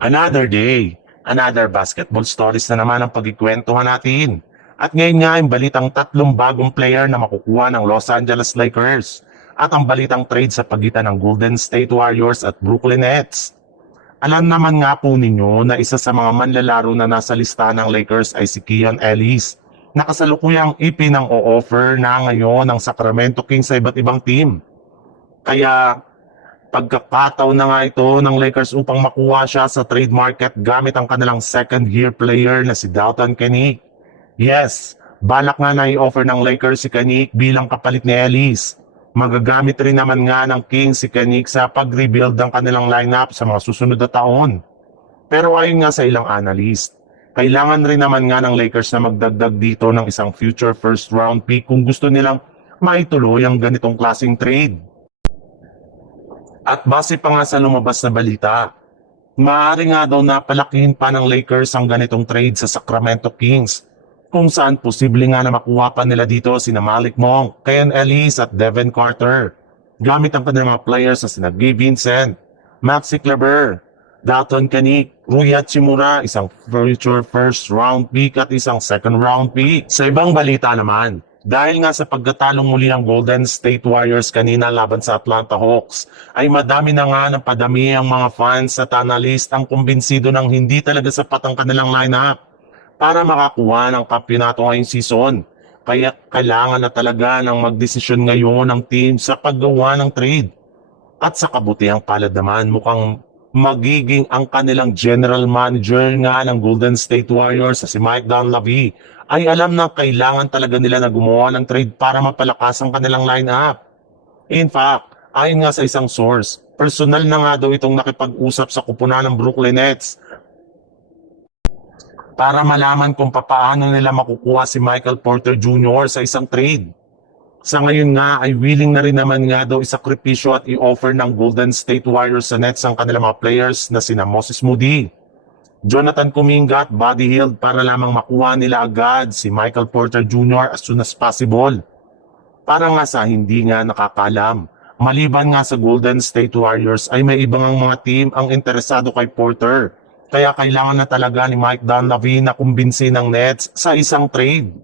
Another day, another basketball stories na naman ang pagkikwentuhan natin. At ngayon nga ang balitang tatlong bagong player na makukuha ng Los Angeles Lakers at ang balitang trade sa pagitan ng Golden State Warriors at Brooklyn Nets. Alam naman nga po ninyo na isa sa mga manlalaro na nasa listahan ng Lakers ay si Keon Ellis na kasalukuyang ipinang-o-offer na ngayon ng Sacramento Kings sa iba't ibang team. Kaya pagkakataon na nga ito ng Lakers upang makuha siya sa trade market gamit ang kanilang second-year player na si Dalton Kenick. Yes, balak nga na i-offer ng Lakers si Kenick bilang kapalit ni Ellis. Magagamit rin naman nga ng Kings si Kenick sa pag-rebuild ng kanilang lineup sa mga susunod na taon. Pero ayon nga sa ilang analyst, kailangan rin naman nga ng Lakers na magdagdag dito ng isang future first round pick kung gusto nilang maituloy ang ganitong klaseng trade. At base pa nga sa lumabas na balita, maaari nga daw na palakihin pa ng Lakers ang ganitong trade sa Sacramento Kings, kung saan posible nga na makuha pa nila dito sina Malik Monk, Keon Ellis at Devin Carter, gamit ang kanilang mga players na sina Gabe Vincent, Maxi Kleber, Dalton Kenick, Rui Hachimura, isang future first round pick at isang second round pick. Sa ibang balita naman, dahil nga sa pagkatalong muli ng Golden State Warriors kanina laban sa Atlanta Hawks, ay madami na nga ng padami ang mga fans at analyst ang kumbinsido ng hindi talaga sapat ang kanilang lineup para makakuha ng kampyonato ngayong season. Kaya kailangan na talaga ng magdesisyon ngayon ng team sa paggawa ng trade. At sa kabutihang palad naman, mukhang magiging ang kanilang general manager nga ng Golden State Warriors si Mike Dunleavy ay alam na kailangan talaga nila na gumawa ng trade para mapalakas ang kanilang lineup. In fact, ayon nga sa isang source, personal na nga daw itong nakipag-usap sa kupunan ng Brooklyn Nets para malaman kung papaano nila makukuha si Michael Porter Jr. sa isang trade. Sa ngayon nga ay willing na rin naman nga daw isakripisyo at i-offer ng Golden State Warriors sa Nets ang kanilang mga players na sina Moses Moody, Jonathan Kuminga at Buddy Hield para lamang makuha nila agad si Michael Porter Jr. as soon as possible. Para nga sa hindi nga nakakalam, maliban nga sa Golden State Warriors ay may ibang mga team ang interesado kay Porter. Kaya kailangan na talaga ni Mike Dunleavy na kumbinsin ng Nets sa isang trade.